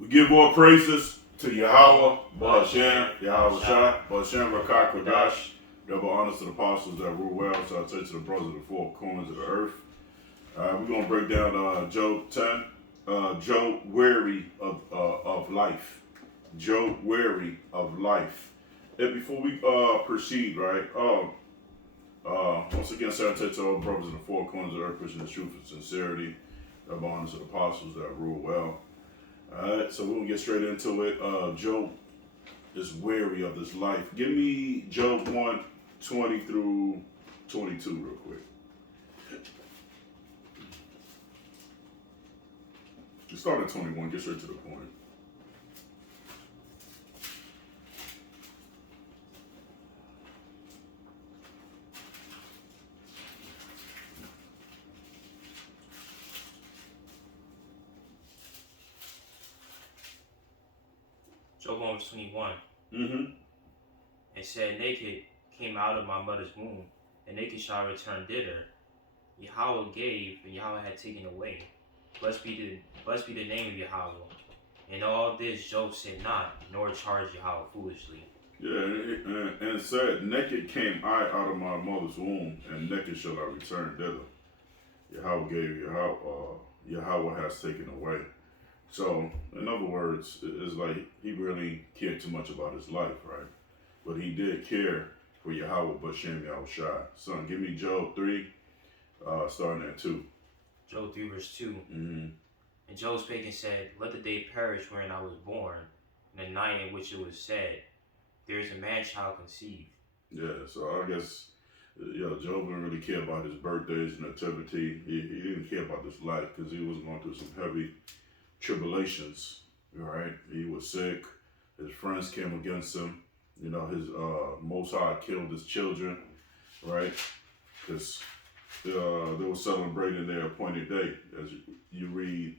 We give all praises to Yahweh, Ba'ashem, Yahweh Shah, Ba'ashem, Rakak, Kodash. Double honors to the apostles that rule well. So I say to the brothers of the four corners of the earth. We're going to break down Job 10. Job weary of life. Job weary of life. And before we proceed, right? Once again, say to all brothers in the four corners of the earth, preaching the truth and sincerity. Double honors to the apostles that rule well. Alright, so we're going to get straight into it. Job is weary of this life. Give me Job 1, 20 through 22 real quick. Just start at 21, get straight to the point. Job 1 verse 21. Mm-hmm. And said, naked came out of my mother's womb, and naked shall I return thither. Yahweh gave, and Yahweh had taken away. Blessed be the name of Yahweh. And all this Job said not, nor charged Yahweh foolishly. Yeah, and it said, naked came I out of my mother's womb, and naked shall I return thither. Yahweh gave, Yahweh has taken away. So, in other words, it's like he really cared too much about his life, right? But he did care for Yahweh, Ba'ashem, Yahweh Shai. Son, give me Job 3, starting at 2. Job 3 verse 2. Mm-hmm. And Job spake and said, let the day perish wherein I was born, and the night in which it was said, there is a man child conceived. Yeah, so I guess, Job didn't really care about his birthdays, nativity. He didn't care about this life because he was going through some heavy tribulations, right? He was sick. His friends came against him. His Most High killed his children, right? Because they were celebrating their appointed date. As you read,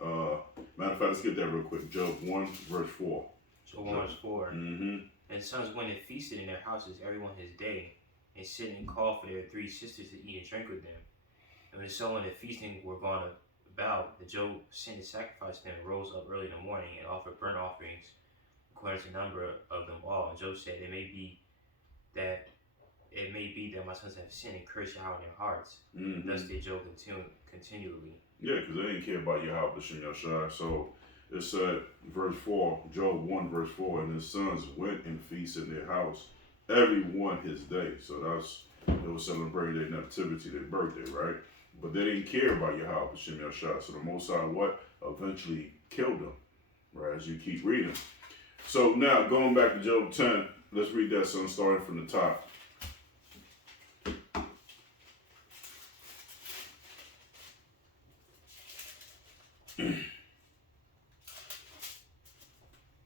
matter of fact, let's get that real quick. Job 1, verse 4. Job 1 verse 4. Mm-hmm. And sons went and feasted in their houses, everyone his day, and sit and called for their three sisters to eat and drink with them. And when the sowing and feasting were gone about, the Job sent and sacrificed them, and rose up early in the morning, and offered burnt offerings according to the number of them all. And Job said, it may be that my sons have sinned and cursed Yahweh in their hearts. Mm-hmm. Thus did Job continually. Yeah, because they didn't care about Yahweh B'Shem Yahshai. So it said, verse 4, Job 1, verse 4, and his sons went and feasted in their house, every one his day. So they were celebrating their nativity, their birthday, right? But they didn't care about Yahweh B'Shem Yahshai. So the Most High eventually killed them, right? As you keep reading. So now, going back to Job 10, let's read that son starting from the top.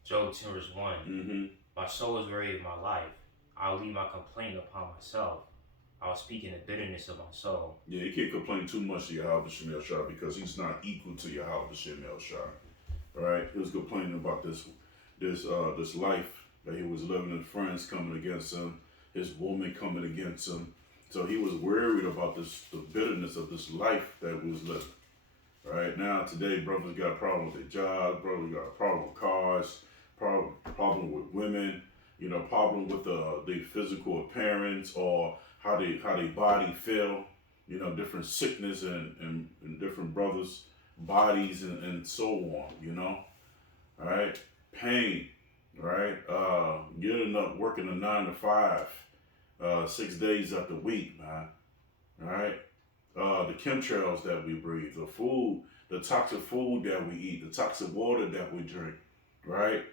Job 10 verse 1. Mm-hmm. My soul is weary of my life. I will leave my complaint upon myself. I will speak in the bitterness of my soul. Yeah, you can't complain too much to Yahweh B'Shem Yahshai because he's not equal to Yahweh B'Shem Yahshai. Right? He was complaining about this life that he was living, his friends coming against him, his woman coming against him. So he was worried about the bitterness of this life that he was living. Right? Now, today, brothers got a problem with their jobs, brothers got a problem with cars, problem with women, problem with their physical appearance or how they body feel, different sickness and different brothers' bodies and so on, all right? Pain, right? Getting up, working a 9 to 5, 6 days out the week, man, all right? The chemtrails that we breathe, the food, the toxic food that we eat, the toxic water that we drink, right?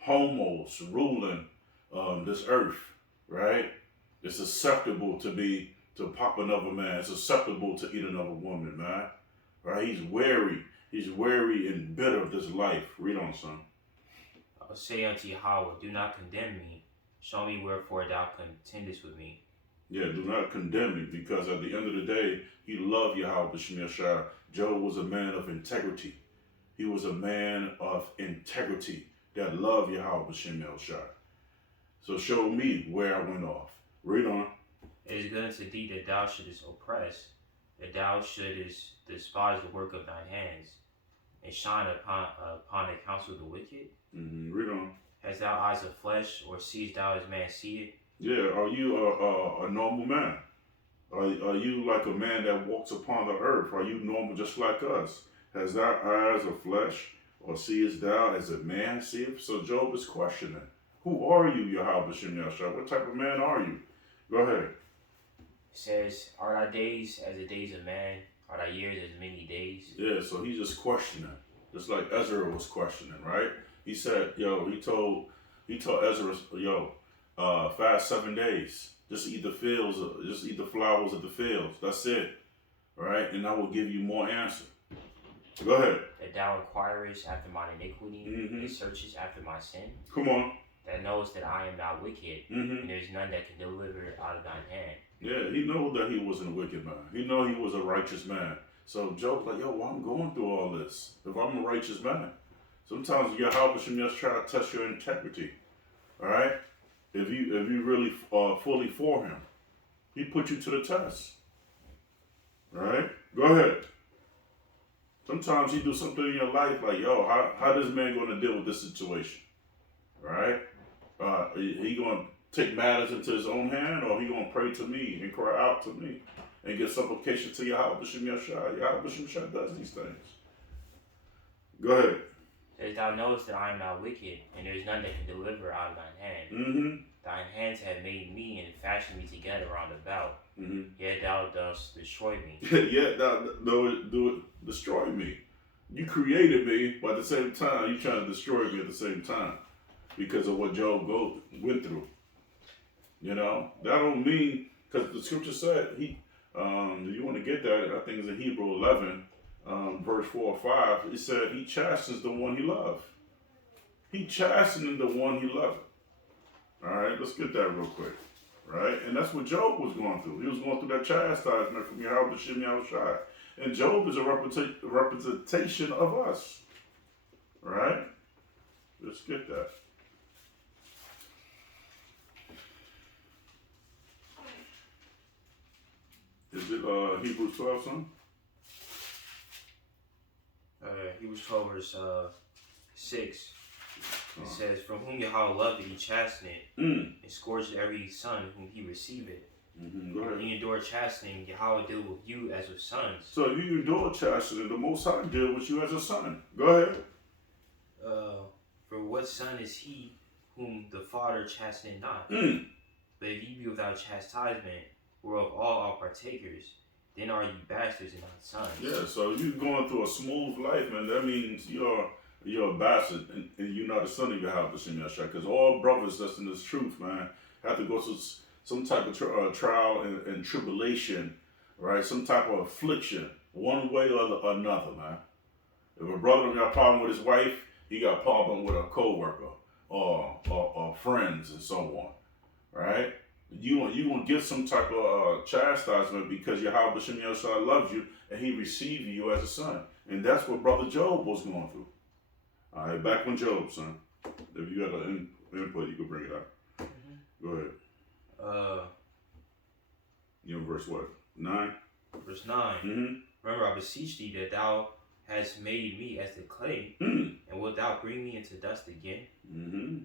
Homos ruling this earth, right? It's susceptible to pop another man. It's susceptible to eat another woman, man. Right? He's weary. He's weary and bitter of this life. Read on, son. I will say unto Yahweh, do not condemn me. Show me wherefore thou contendest with me. Yeah, do not condemn me, because at the end of the day, he loved Yahweh B'Shem Yahshai. Job was a man of integrity. He was a man of integrity that loved Yahweh B'Shem Yahshai. So show me where I went off. Read on. It is good unto thee that thou shouldest oppress, that thou shouldest despise the work of thine hands. and shine upon the counsel of the wicked? Read on. Hast thou eyes of flesh, or seest thou as man seeth? Yeah, are you a normal man? Are you like a man that walks upon the earth? Are you normal just like us? Has thou eyes of flesh, or seest thou as a man seeth? So Job is questioning, who are you, Yahweh Shem Yahshua? What type of man are you? Go ahead. It says, are thy days as the days of man? Are thy years as many days? Yeah, so he's just questioning, just like Ezra was questioning, right? He said, he told Ezra, fast 7 days. Just eat the fields, just eat the flowers of the fields. That's it, right? And I will give you more answer. Go ahead. That thou inquirest after mine iniquity, and searchest after my sin. Come on. That knowest that I am not wicked, and there is none that can deliver out of thine hand. Yeah, he knew that he wasn't a wicked man. He know he was a righteous man. So Job's like, why I'm going through all this if I'm a righteous man? Sometimes Yahweh Shem just try to test your integrity. All right? If you really fully for him, he put you to the test. All right? Go ahead. Sometimes he do something in your life like, how this man going to deal with this situation? All right? He going to take matters into his own hand, or he going to pray to me and cry out to me and give supplication to Yahweh Shem Yahshua? Yahweh Shem Yahshua does these things. Go ahead. Says, thou knowest that I am not wicked, and there is none that can deliver out of thine hand. Thine hands have made me and fashioned me together round about. Yet thou dost destroy me. Yet thou do destroy me. You created me, but at the same time, you trying to destroy me at the same time because of what Job went through. That don't mean, because the scripture said, if you want to get that, I think it's in Hebrew 11, verse 4 or 5, it said he chastens the one he loved. He chastened the one he loved. All right, let's get that real quick. Right? And that's what Job was going through. He was going through that chastisement from Yahweh Shem Yahshua. And Job is a representation of us. Right? Let's get that. Is it Hebrews 12, son? Hebrews 12, verse 6. It says, from whom Yahweh loved he chastened, and scourged every son whom he received. Go ahead. When you endure chastening, Yahweh deal with you as with sons. So if you endure chastening, the Most High deal with you as a son. Go ahead. For what son is he whom the Father chasteneth not? But if ye be without chastisement, whereof all are partakers, then are ye bastards and not sons. Yeah, so if you're going through a smooth life, man, that means you're a bastard and you're not a son of Yahweh Shem Yahshua. Because all brothers that's in this truth, man, have to go through some type of trial and tribulation, right? Some type of affliction, one way or another, man. If a brother got a problem with his wife, he got a problem with a co-worker or friends and so on, right? You want to get some type of chastisement because Yahweh Shem Yahshua loves you and he received you as a son. And that's what Brother Job was going through. All right, back on Job, son. If you got an input, you can bring it up. Go ahead. You know, verse what? 9? Verse 9. Remember, I beseech thee that thou hast made me as the clay, and wilt thou bring me into dust again?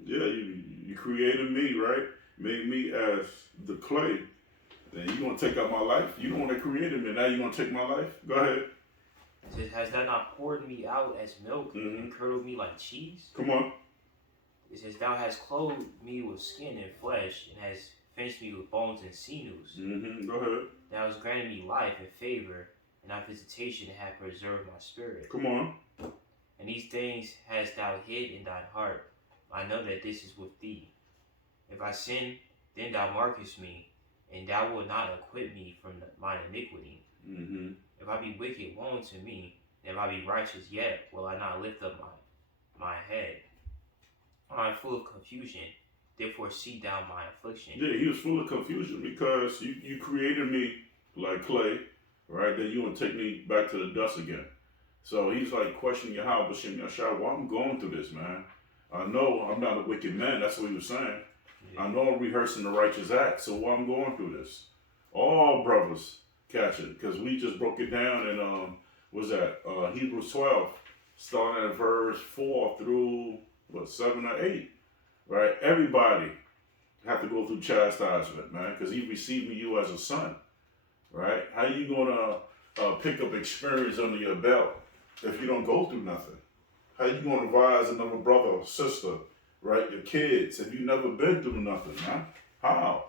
Yeah, you created me, right? Made me as the clay. Then you want to take out my life? You don't want to create me. Now you want to take my life? Go ahead. It says, hast thou not poured me out as milk and curdled me like cheese? Come on. It says, thou hast clothed me with skin and flesh, and hast fenced me with bones and sinews. Go ahead. Thou hast granted me life and favor, and thy visitation hath preserved my spirit. Come on. And these things hast thou hid in thine heart. I know that this is with thee. If I sin, then thou markest me, and thou wilt not acquit me from mine iniquity. If I be wicked, woe unto me, and if I be righteous, yet will I not lift up my head. I am full of confusion, therefore see thou my affliction. Yeah, he was full of confusion because you created me like clay, right? Then you want to take me back to the dust again. So he's like questioning Yahweh Shem Yahshua, why I'm going through this, man? I know I'm not a wicked man. That's what he was saying. I know I'm rehearsing the righteous act, so why I'm going through this? All brothers catch it, because we just broke it down in Hebrews 12. verse 4 through, 7 or 8, right? Everybody have to go through chastisement, man, because he receiving you as a son, right? How you going to pick up experience under your belt if you don't go through nothing? How you going to rise another brother or sister, right? Your kids, if you never been through nothing, man? How?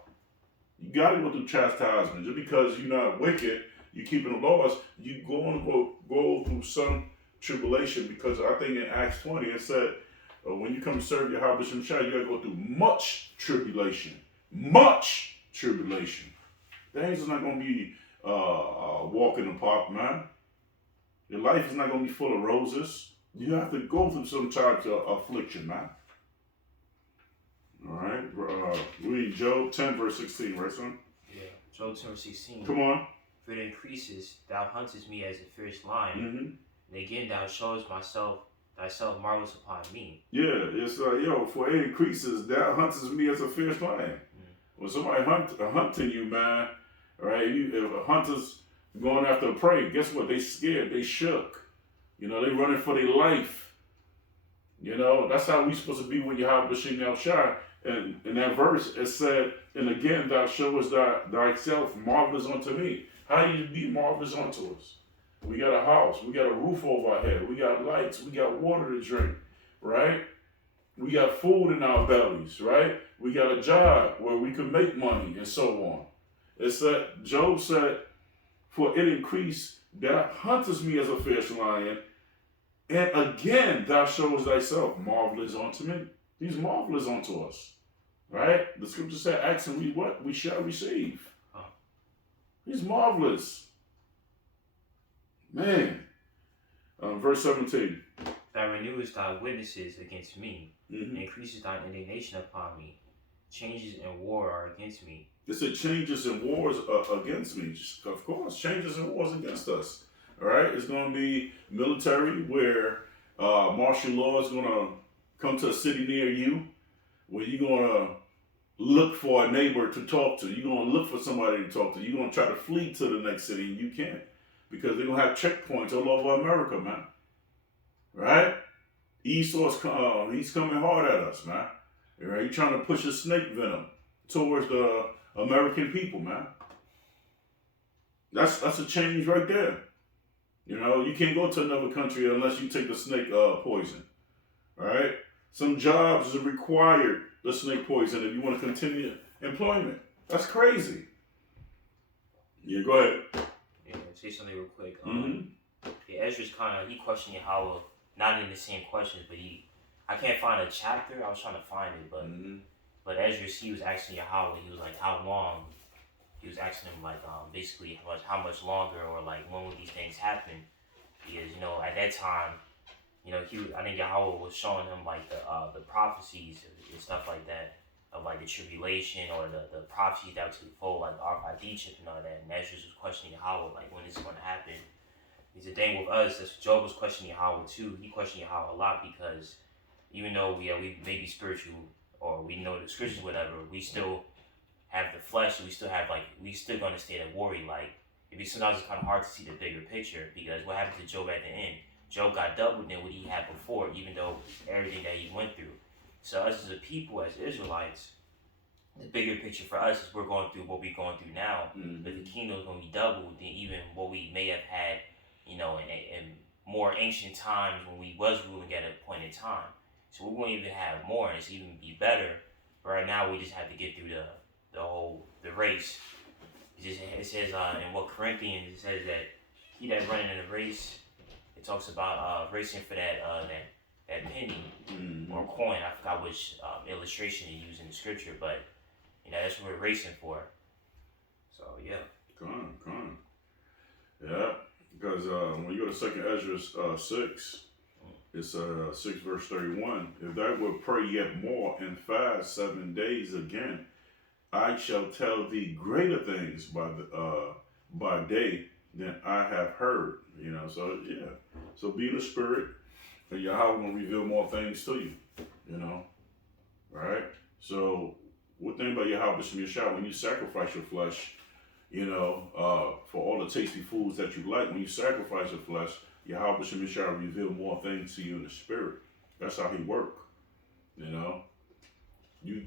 You got to go through chastisement. Just because you're not wicked, you keeping the laws, you going to go through some tribulation, because I think in Acts 20 it said, when you come to serve your Yahweh Shai, you got to go through much tribulation. Much tribulation. Things is not going to be walk in the park, man. Your life is not going to be full of roses. You have to go through some types of affliction, man. All right. Read Job 10, verse 16, right, son? Yeah. Job 10, verse 16. Come on. For it increases, thou huntest me as a fierce lion. Mm-hmm. And again, thou showest thyself marvelous upon me. Yeah, it's for it increases, thou huntest me as a fierce lion. When somebody hunting you, man, right? If a hunter's going after a prey, guess what? They scared, they shook. They running for their life. That's how we supposed to be when Yahweh Shai. And in that verse, it said, and again, thou showest thyself marvelous unto me. How you be marvelous unto us? We got a house, we got a roof over our head, we got lights, we got water to drink, right? We got food in our bellies, right? We got a job where we can make money and so on. It's that Job said, for it increased, thou huntest me as a fierce lion, and again thou showest thyself marvelous unto me. He's marvelous unto us, right? The scripture said, ask and we what? We shall receive. He's marvelous. Man. Verse 17. Thou renewest thy witnesses against me, Mm-hmm. and increases thine indignation upon me. Changes in war are against me. It said changes and wars against me. Of course, changes and wars against us. All right? It's going to be military where martial law is going to come to a city near you, where you're going to look for a neighbor to talk to. You're going to look for somebody to talk to. You're going to try to flee to the next city, and you can't, because they're going to have checkpoints all over America, man. Right? Esau's he's coming hard at us, man. Right? He's trying to push his snake venom towards the American people, man. That's a change right there. You can't go to another country unless you take the snake poison. Right? Some jobs are required the snake poison if you want to continue employment. That's crazy. Yeah, go ahead. Yeah, say something real quick. Mm-hmm. Yeah, Ezra's he questioned Yahweh, not in the same questions, but I can't find a chapter. I was trying to find it, but Ezra, he was asking Yahweh, he was like, how long? He was asking him like, basically how much longer, or like when would these things happen? Because at that time, I think Yahweh was showing him like the prophecies and stuff like that of like the tribulation, or the prophecies that would take fold, like the RFID chip and all that. And Ezra was questioning Yahweh, like, when is it going to happen? It's the thing with us, as Job was questioning Yahweh too. He questioned Yahweh a lot, because even though we may be spiritual, or we know the scriptures, whatever, we still have the flesh. We still gonna stay in a worry. Like, sometimes it's kind of hard to see the bigger picture, because what happened to Job at the end? Job got doubled than what he had before, even though everything that he went through. So us as a people, as Israelites, the bigger picture for us is we're going through what we're going through now, but the kingdom is going to be doubled than even what we may have had, in more ancient times when we was ruling at a point in time. So we won't even have more, and it's even be better. But right now, we just have to get through the race. It says in what Corinthians, it says that he that running in the race, it talks about racing for that penny or coin. I forgot which illustration he used in the scripture, but that's what we're racing for. So yeah. Come on. Yeah, because when you go to 2 Ezra 6, it's 6 verse 31. If thou wilt pray yet more and fast 7 days again, I shall tell thee greater things by day than I have heard. So yeah. So be in the spirit, and Yahweh will reveal more things to you. Right? So one thing about Yahweh Shai, when you sacrifice your flesh, for all the tasty foods that you like, when you sacrifice your flesh, Yahweh Shem shall reveal more things to you in the spirit. That's how he work. You know. You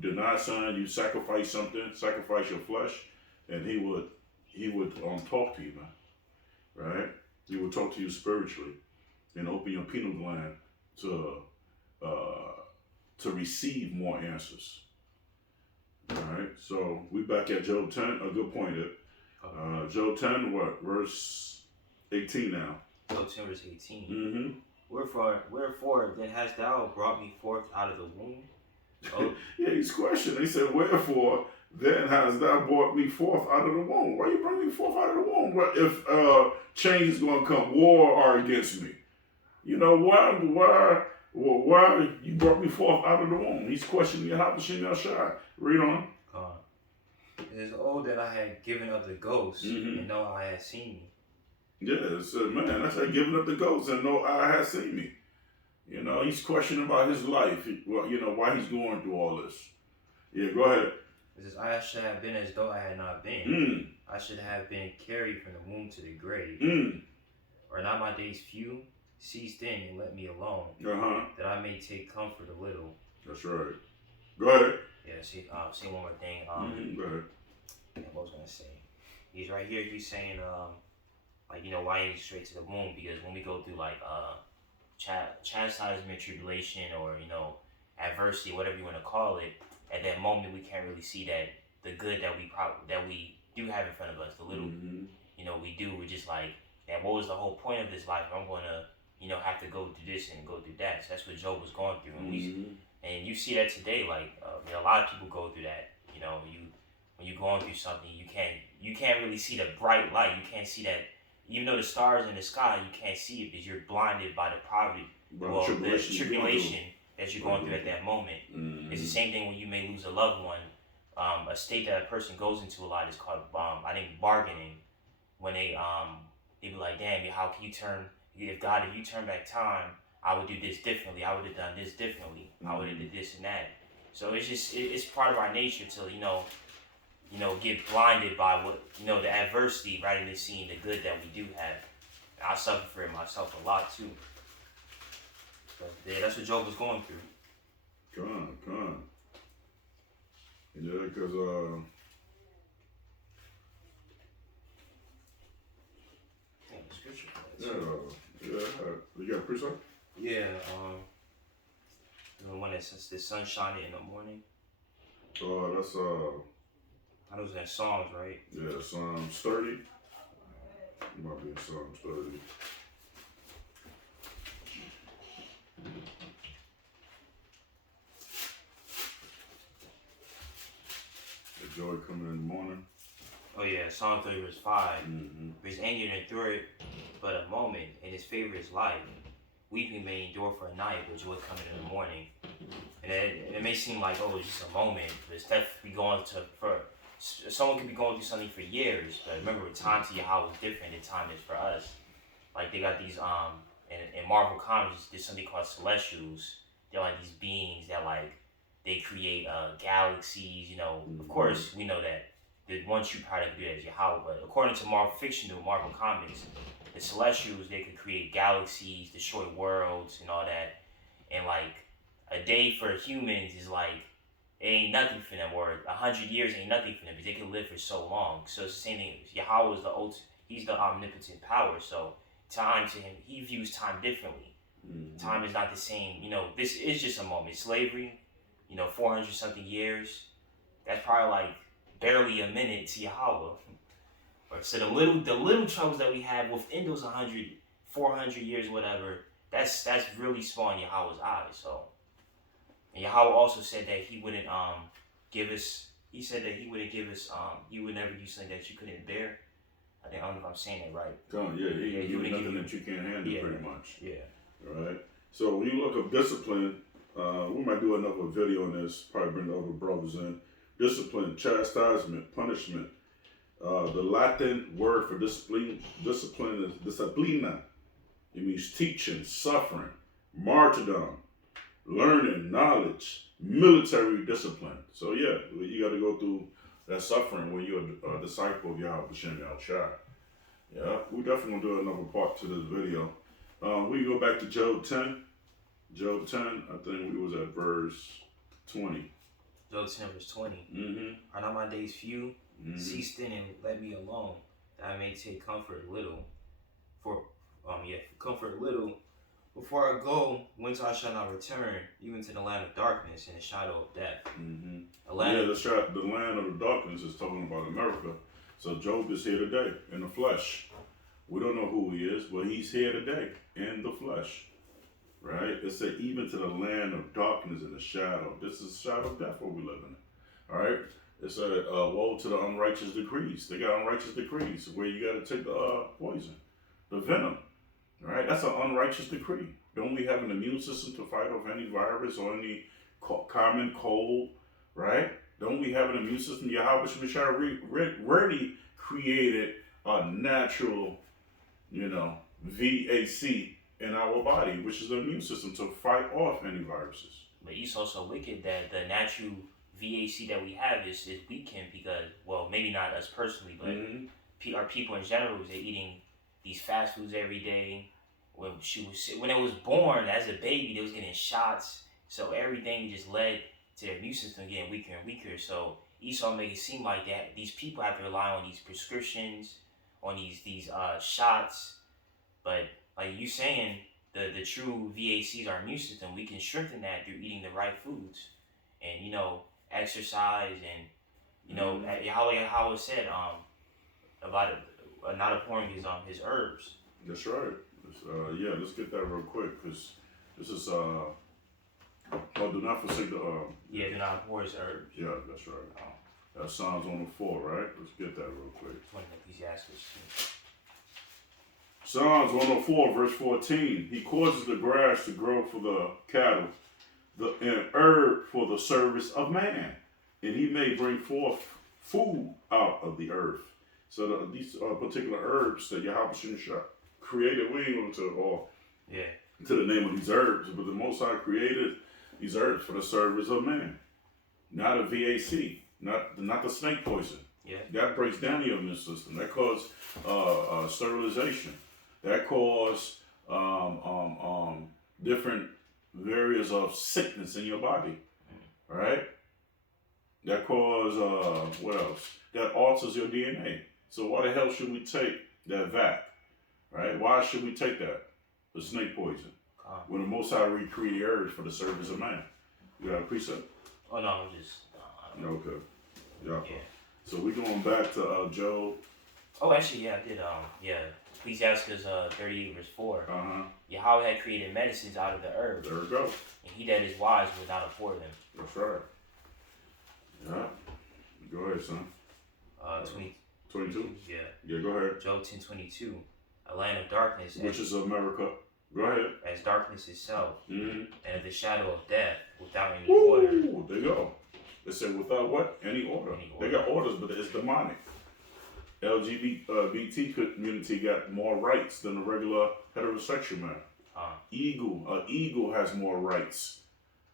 deny son, you sacrifice something, sacrifice your flesh, and he would talk to you, man. Right? He would talk to you spiritually and open your pineal gland to receive more answers. All right, so we back at Job 10. A good point. Job 10, what, verse 18 now? Job 10, verse 18. Mm-hmm. Wherefore then hast thou brought me forth out of the womb? Oh. Yeah, he's questioning. He said, wherefore then hast thou brought me forth out of the womb? Why you bring me forth out of the womb? What if change is going to come, war are against me? You know, why you brought me forth out of the womb? He's questioning Yahweh Shem Yahshai. Read on. It is that I had given up the ghost, and no eye had seen me. Yeah, it said, man, that's like giving up the ghost and no eye has seen me. You know, he's questioning about his life, you know, why he's going through all this. Yeah, go ahead. It says, I should have been as though I had not been. I should have been carried from the womb to the grave. Are not my days few? Cease then and let me alone, that I may take comfort a little. That's right. Go ahead. Yeah, say one more thing. Go ahead. What was I going to say? He's right here, he's saying, like, you know, why ain't straight to the womb? Because when we go through, like, chastisement, tribulation, or, you know, adversity, whatever you want to call it, at that moment we can't really see that the good that we do have in front of us, the little, you know, we do. We're just like, that what was the whole point of this life? I'm going to, you know, have to go through this and go through that. So that's what Job was going through. And you see that today, like, you know, a lot of people go through that. You know, when you're going through something, you can't really see the bright light. You can't see that, even though the stars in the sky, you can't see it because you're blinded by the poverty, the tribulation that you're going through at that moment. It's the same thing when you may lose a loved one. A state that a person goes into a lot is called, I think, bargaining. When they be like, damn, how can you if you turn back time, I would do this differently. I would have done this differently. I would have did this and that. So it's just, it's part of our nature to, you know, get blinded by what, you know, the adversity rather than seeing the good that we do have. And I suffer for it myself a lot too. So yeah, that's what Job was going through. Come on. Yeah, because scripture. You got a precept? Yeah, the one that says the sun shining in the morning. That's I know it's in Psalms, right? Yeah, Psalms 30. It might be in Psalms 30. The joy coming in the morning. Oh yeah, Psalm 30 verse 5. His anger endureth but a moment, and his favor is life. Weeping may endure for a night, but joy coming in the morning. And it may seem like, oh, it's just a moment, but it's definitely someone could be going through something for years. But remember, time to Yahweh is different than time is for us. Like they got these in Marvel Comics, there's something called Celestials. They're like these beings that like they create galaxies. You know, of course we know that the one true power that can do that is Yahweh. But according to Marvel Comics, the Celestials, they could create galaxies, destroy worlds, and all that. And like a day for humans is like, it ain't nothing for them, or 100 years ain't nothing for them because they can live for so long. So it's the same thing. Yahweh is the ultimate, he's the omnipotent power. So time to him, he views time differently. Time is not the same. You know, this is just a moment. Slavery, you know, 400 something years, that's probably like barely a minute to Yahweh. So the little troubles that we have within those 100, 400 years, whatever, that's really small in Yahweh's eyes. So, and Yahweh also said that he wouldn't give us. He said that he wouldn't give us. He would never do something that you couldn't bear. I don't know if I'm saying that right. He would nothing that you can't handle, pretty much. Yeah. All right. So when you look up discipline, we might do another video on this. Probably bring the other brothers in. Discipline, chastisement, punishment. The Latin word for discipline is disciplina. It means teaching, suffering, martyrdom, learning, knowledge, military discipline. So yeah, you got to go through that suffering when you're a disciple of Yahweh Shem Yahshai. Yeah, we definitely gonna do another part to this video. We go back to Job 10. Job 10, I think we was at verse 20. Job 10 verse 20. Mm-hmm. Are not my days few? Mm-hmm. Cease then and let me alone, that I may take comfort a little. Comfort a little. Before I go, whence I shall not return, even to the land of darkness and the shadow of death. Mm-hmm. A land The land of the darkness is talking about America. So Job is here today in the flesh. We don't know who he is, but he's here today in the flesh. Right? It said, even to the land of darkness and the shadow. This is the shadow of death where we live in. All right? It said, woe to the unrighteous decrees. They got unrighteous decrees where you got to take the poison, the venom. Right? That's an unrighteous decree. Don't we have an immune system to fight off any virus or any common cold? Right? Don't we have an immune system? Yahweh Shemeshah already created a natural, VAC in our body, which is the immune system to fight off any viruses. But Esau's so wicked that the natural VAC that we have is weakened because, well, maybe not us personally, but our people in general, they're eating these fast foods every day. When it was born as a baby, they was getting shots. So everything just led to their immune system getting weaker and weaker. So Esau make it seem like that these people have to rely on these prescriptions, on these shots. But like you saying, the true VACs, our immune system, we can strengthen that through eating the right foods and exercise and Yahweh said about not abhorring his herbs. That's right. Let's get that real quick because this is do not forsake the do not abhor his herbs. Yeah, that's right. That's Psalms 104, right? Let's get that real quick. Psalms 104, verse 14. He causes the grass to grow for the cattle, and herb for the service of man, and he may bring forth food out of the earth. So these particular herbs that Yahweh Shemeshah created, we ain't going to the name of these herbs, but the Most High created these herbs for the service of man, not a VAC, not the snake poison. Yeah, that breaks down your immune system. That causes sterilization. That causes different areas of sickness in your body. All right. That causes what else? That alters your DNA. So why the hell should we take that vac? Right? Why should we take that? The snake poison. When the Most High recreated herbs for the service of man. You got a precept? Oh no, I'm just. Okay. Yeah. So we going back to Job. Oh, actually, yeah, I did. Ecclesiastes 38 verse 4. Yahweh had created medicines out of the herbs. There we go. And he that is wise will not abhor them. That's right. Yeah. Go ahead, son. 22. Yeah. Yeah, go ahead. Job 10:22. A land of darkness. Which is America. Go ahead. As darkness itself. And of the shadow of death without any order. There you go. They said without what? Any order. They got orders, but it's demonic. LGBT community got more rights than a regular heterosexual man. Eagle has more rights,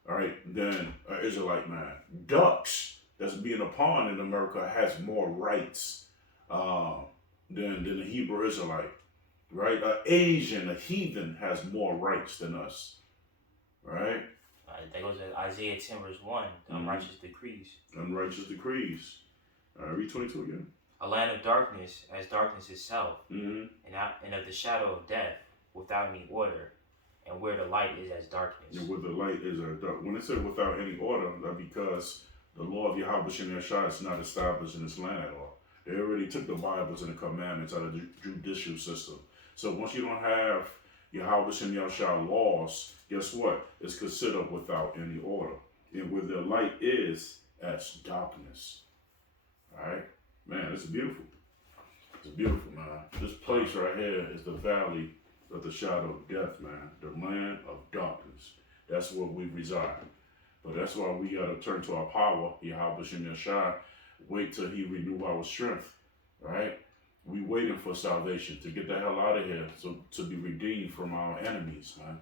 all right, than an Israelite man. Ducks that's being a pawn in America has more rights than a Hebrew Israelite, right? An Asian, a heathen has more rights than us, right? That goes to Isaiah 10 verse 1, unrighteous decrees. Unrighteous decrees. Read 22 again. A land of darkness, as darkness itself, and of the shadow of death, without any order, and where the light is as darkness. And where the light is as dark. When it said without any order, that's because the law of Yahweh Shemeshah is not established in this land at all. They already took the Bibles and the commandments out of the judicial system. So once you don't have Yahweh Shemeshah laws, guess what? It's considered without any order. And where the light is as darkness. All right? Man, it's beautiful. It's beautiful, man. This place right here is the valley of the shadow of death, man. The land of darkness. That's where we reside. But that's why we got to turn to our power, Yahweh Shemeshah. Wait till he renew our strength, right? We waiting for salvation to get the hell out of here, so to be redeemed from our enemies, man.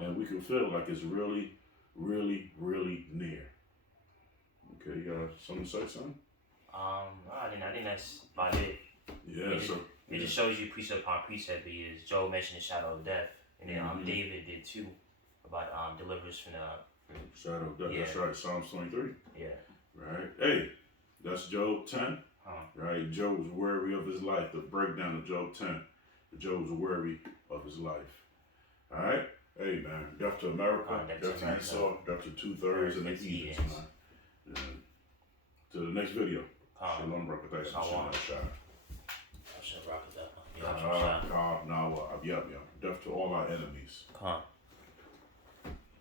And we can feel like it's really, really, really near. Okay, you got something to say, son? I think that's about it. Yeah, It just shows you precept upon precept. Because Job mentioned the shadow of death, and then David did too, about deliverance from the shadow of death. Yeah. That's right. Psalms 23. yeah. Right. Hey, that's Job 10. Huh. Right. Job was weary of his life. The breakdown of Job 10. Job was weary of his life. All right. Hey man, death to America, death to Esau, death to 2/3 and the heathens, man. And to the next video. Shalom, Rakatah, Shalom, Shah. Cobb, Nawa, Abyab, death to all our enemies.